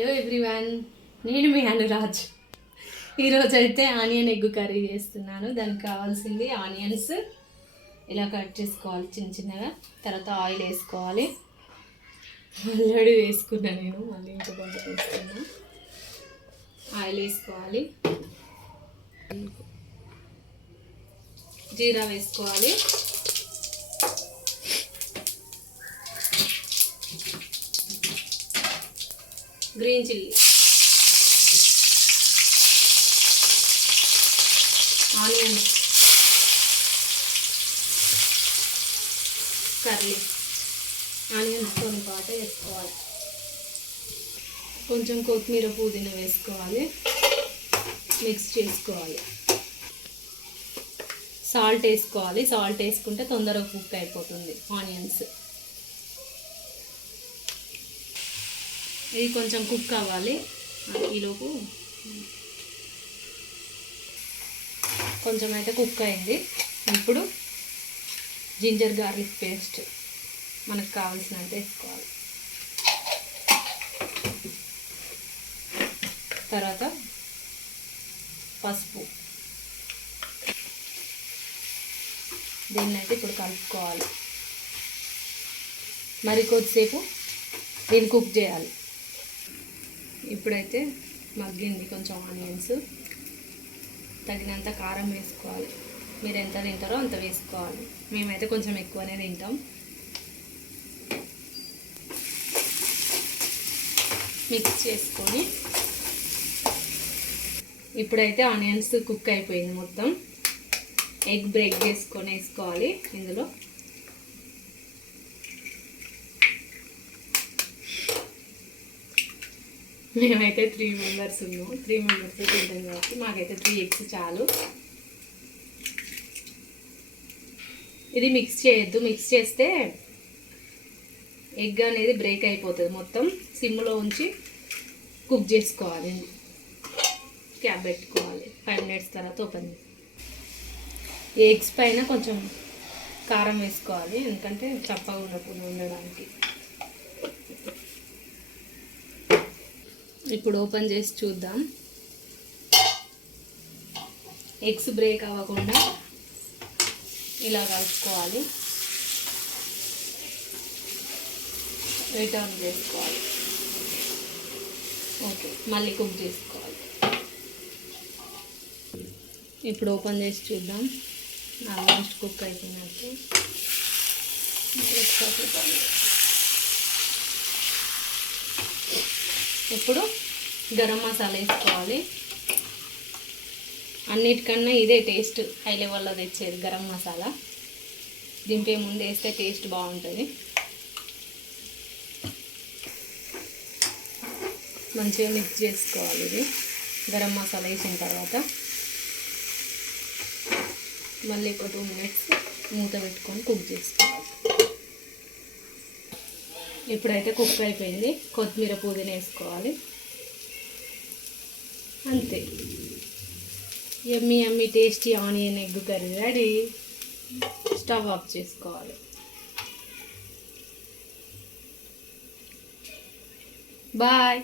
Hello everyone, నేను మీ అనురాజ్. ఈరోజు అయితే ఆనియన్ ఎగ్ కర్రీ చేస్తున్నాను. దానికి కావాల్సింది ఆనియన్స్ ఇలా కట్ చేసుకోవాలి చిన్న చిన్నగా. తర్వాత ఆయిల్ వేసుకోవాలి. ఆల్రెడీ వేసుకున్నా నేను, మళ్ళీ ఇంకా కొంచెం వేసుకున్నా. ఆయిల్ వేసుకోవాలి, జీరా వేసుకోవాలి, గ్రీన్ చిల్లీ, ఆనియన్, కర్రీ, ఆనియన్స్తో పాటు వేసుకోవాలి. కొంచెం కొత్తిమీర పుదీనా వేసుకోవాలి, మిక్స్ చేసుకోవాలి. సాల్ట్ వేసుకోవాలి. సాల్ట్ వేసుకుంటే తొందరగా కుక్ అయిపోతుంది ఆనియన్స్. ఇది కొంచెం కుక్ అవ్వాలి. ఈలోపు కొంచెం అయితే కుక్ అయింది. ఇప్పుడు జింజర్ గార్లిక్ పేస్ట్ మనకు కావాల్సినంత వేసుకోవాలి. తర్వాత పసుపు. దీన్ని అయితే ఇప్పుడు కలుపుకోవాలి. మరి కొద్దిసేపు దీన్ని కుక్ చేయాలి. ఇప్పుడైతే మగ్గింది కొంచెం ఆనియన్స్. తగినంత కారం వేసుకోవాలి. మీరు ఎంత తింటారో అంత వేసుకోవాలి. మేమైతే కొంచెం ఎక్కువనే తింటాం. మిక్స్ చేసుకొని ఇప్పుడైతే ఆనియన్స్ కుక్ అయిపోయింది మొత్తం. ఎగ్ బ్రేక్ చేసుకొని వేసుకోవాలి ఇందులో. మేమైతే 3 మెంబర్స్ ఉన్నాం. 3 మెంబర్స్ తింటాం కాబట్టి మాకైతే 3 ఎగ్స్ చాలు. ఇది మిక్స్ చేయొద్దు. మిక్స్ చేస్తే ఎగ్ అనేది బ్రేక్ అయిపోతుంది. మొత్తం సిమ్లో ఉంచి కుక్ చేసుకోవాలి. క్యాప్ పెట్టుకోవాలి. 5 మినిట్స్ తర్వాత ఓపెన్. ఎగ్స్ పైన కొంచెం కారం వేసుకోవాలి, ఎందుకంటే చప్పగా ఉండకుండా ఉండడానికి. ఇప్పుడు ఓపెన్ చేసి చూద్దాం. ఎగ్స్ బ్రేక్ అవ్వకుండా ఇలా కలుపుకోవాలి. రిటర్న్ చేసుకోవాలి. ఓకే, మళ్ళీ కుక్ చేసుకోవాలి. ఇప్పుడు ఓపెన్ చేసి చూద్దాం. ఆల్మోస్ట్ కుక్ అయిపోయినట్టు. ఇప్పుడు గరం మసాలా వేసుకోవాలి. అన్నిటికన్నా ఇదే టేస్ట్ హై లెవెల్లో తెచ్చేది గరం మసాలా. దింపే ముందు వేస్తే టేస్ట్ బాగుంటుంది. మంచిగా మిక్స్ చేసుకోవాలి. ఇది గరం మసాలా వేసిన తర్వాత మళ్ళీ ఒక 2 మినిట్స్ మూత పెట్టుకొని కుక్ చేసుకోవాలి. ఇప్పుడైతే కుక్ అయిపోయింది. కొత్తిమీర పుదీనా వేసుకోవాలి. అంతే, yummy yummy tasty onion egg curry ready. Stove off చేసుకోవాలి. బాయ్.